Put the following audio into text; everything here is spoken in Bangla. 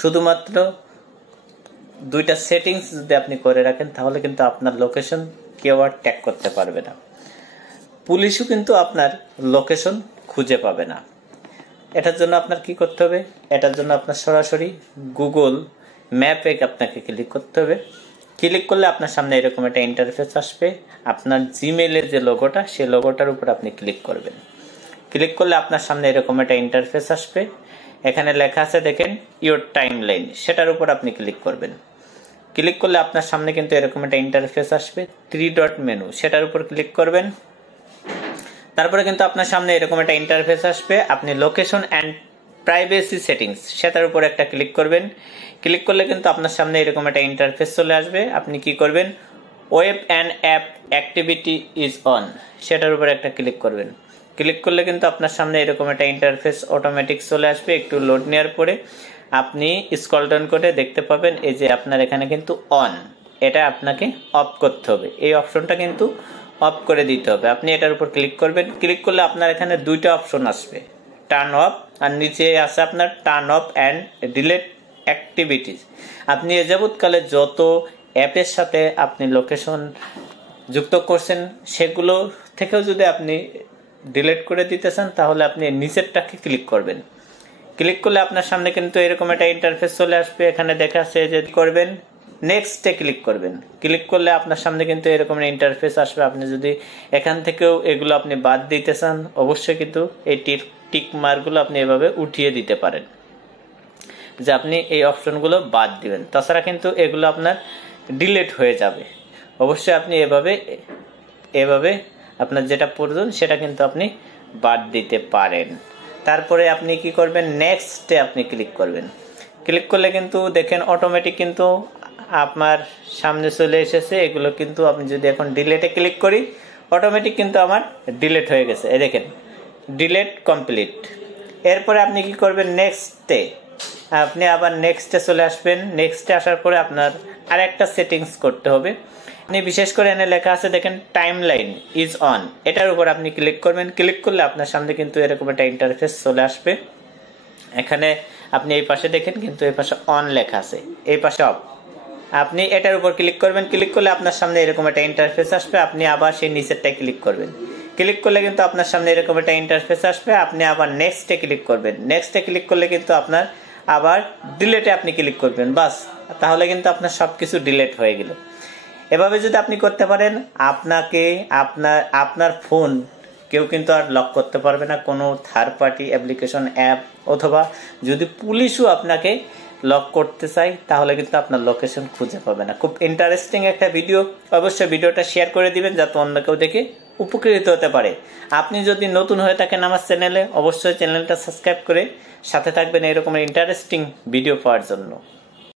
শুধুমাত্র দুইটা সেটিংস যদি আপনি করে রাখেন তাহলে কিন্তু আপনার লোকেশন কেউ আর ট্যাগ করতে পারবে না, পুলিশও কিন্তু আপনার লোকেশন খুঁজে পাবে না। এটার জন্য আপনার কি করতে হবে? এটার জন্য আপনার সরাসরি গুগল ম্যাপে আপনাকে ক্লিক করতে হবে। ক্লিক করলে আপনার সামনে এরকম একটা ইন্টারফেস আসবে। আপনার জিমেইলের যে লোগোটা, সেই লোগোটার উপর আপনি ক্লিক করবেন। ক্লিক করলে আপনার সামনে এরকম একটা ইন্টারফেস আসবে। এখানে লেখা আছে দেখেন ইওর টাইমলাইন, সেটার উপর আপনি ক্লিক করবেন। ক্লিক করলে আপনার সামনে কিন্তু এরকম একটা ইন্টারফেস আসবে, 3 ডট মেনু, সেটার উপর ক্লিক করবেন। তারপরে কিন্তু আপনার সামনে এরকম একটা ইন্টারফেস আসবে, আপনি লোকেশন অ্যান্ড প্রাইভেসি সেটিংস সেটার উপর একটা ক্লিক করবেন। ক্লিক করলে কিন্তু আপনার সামনে এরকম একটা ইন্টারফেস চলে আসবে। আপনি কি করবেন? Web and app activity is on, সেটার উপর একটা ক্লিক করবেন। ক্লিক করলে কিন্তু আপনার সামনে এরকম একটা ইন্টারফেস অটোমেটিক চলে আসবে। একটু লোড নেওয়ার পরে আপনি স্ক্রল ডাউন করে দেখতে পাবেন এই যে আপনার এখানে কিন্তু অন, এটা আপনাকে অফ করতে হবে। এই অপশনটা কিন্তু অফ করে দিতে হবে। আপনি এটার উপর ক্লিক করবেন। ক্লিক করলে আপনার এখানে দুইটা অপশন আসবে, টার্ন অফ আর নিচে আছে আপনার turn off and delete activities. আপনি এ যাবৎকালে যত অ্যাপের সাথে আপনি লোকেশন যুক্ত করছেন সেগুলো থেকেও যদি আপনি ডিলিট করে দিতে চান তাহলে আপনি নিচেরটাকে ক্লিক করবেন। ক্লিক করলে আপনার সামনে কিন্তু এরকম একটা ইন্টারফেস চলে আসবে। এখানে দেখা আছে যে করবেন নেক্সটে ক্লিক করবেন। ক্লিক করলে আপনার সামনে কিন্তু এরকম ইন্টারফেস আসবে। আপনি যদি এখান থেকেও এগুলো আপনি বাদ দিতে চান অবশ্যই কিন্তু এই টিক মার্কগুলো আপনি এভাবে উঠিয়ে দিতে পারেন যে আপনি এই অপশনগুলো বাদ দিবেন। তাছাড়া কিন্তু এগুলো আপনার ডিলিট হয়ে যাবে। অবশ্যই আপনি এভাবে আপনার যেটা প্রয়োজন সেটা কিন্তু আপনি বাদ দিতে পারেন। তারপরে আপনি কি করবেন? নেক্সটে আপনি ক্লিক করবেন। ক্লিক করলে কিন্তু দেখেন অটোমেটিক কিন্তু আপনার সামনে চলে এসেছে। এগুলো কিন্তু আমি যদি এখন ডিলিটে ক্লিক করি অটোমেটিক কিন্তু আমার ডিলিট হয়ে গেছে। এই দেখেন ডিলিট কমপ্লিট। এরপরে আপনি কি করবেন? নেক্সটে আপনি আবার নেক্সটে চলে আসবেন। নেক্সটে আসার পরে আপনার আরেকটা সেটিংস করতে হবে। আপনি বিশেষ করে এনে লেখা আছে দেখেন টাইমলাইন ইজ অন, এটার উপর আপনি ক্লিক করবেন। ক্লিক করলে আপনার সামনে কিন্তু এরকম একটা ইন্টারফেস চলে আসবে। এখানে আপনি এই পাশে দেখেন কিন্তু এই পাশে অন লেখা আছে, এই পাশে অফ। আপনি এটার উপর ক্লিক করবেন। ক্লিক করলে আপনার সামনে এরকম একটা ইন্টারফেস আসবে। আপনি আবার সেই নিচেরটায় ক্লিক করবেন। ক্লিক করলে কিন্তু আপনার সামনে এরকম একটা ইন্টারফেস আসবে। আপনি আবার নেক্সটে ক্লিক করবেন। নেক্সটে ক্লিক করলে কিন্তু আপনার আবার ডিলিটে আপনি ক্লিক করবেন। বাস, তাহলে কিন্তু আপনার সবকিছু ডিলিট হয়ে গেল। এভাবে যদি আপনি করতে পারেন আপনাকে আপনার ফোন কেউ কিন্তু আর লক করতে পারবে না, কোনো থার্ড পার্টি অ্যাপ্লিকেশন অ্যাপ, অথবা যদি পুলিশও আপনাকে লক করতে চাই তাহলে কিন্তু আপনার লোকেশন খুঁজে পাবে না। খুব ইন্টারেস্টিং একটা ভিডিও, অবশ্যই ভিডিওটা শেয়ার করে দিবেন যাতে অন্য কেউ দেখে উপকৃত হতে পারে। আপনি যদি নতুন হয়ে থাকেন আমার চ্যানেলে অবশ্যই চ্যানেলটা সাবস্ক্রাইব করে সাথে থাকবেন এরকম ইন্টারেস্টিং ভিডিও পাওয়ার জন্য।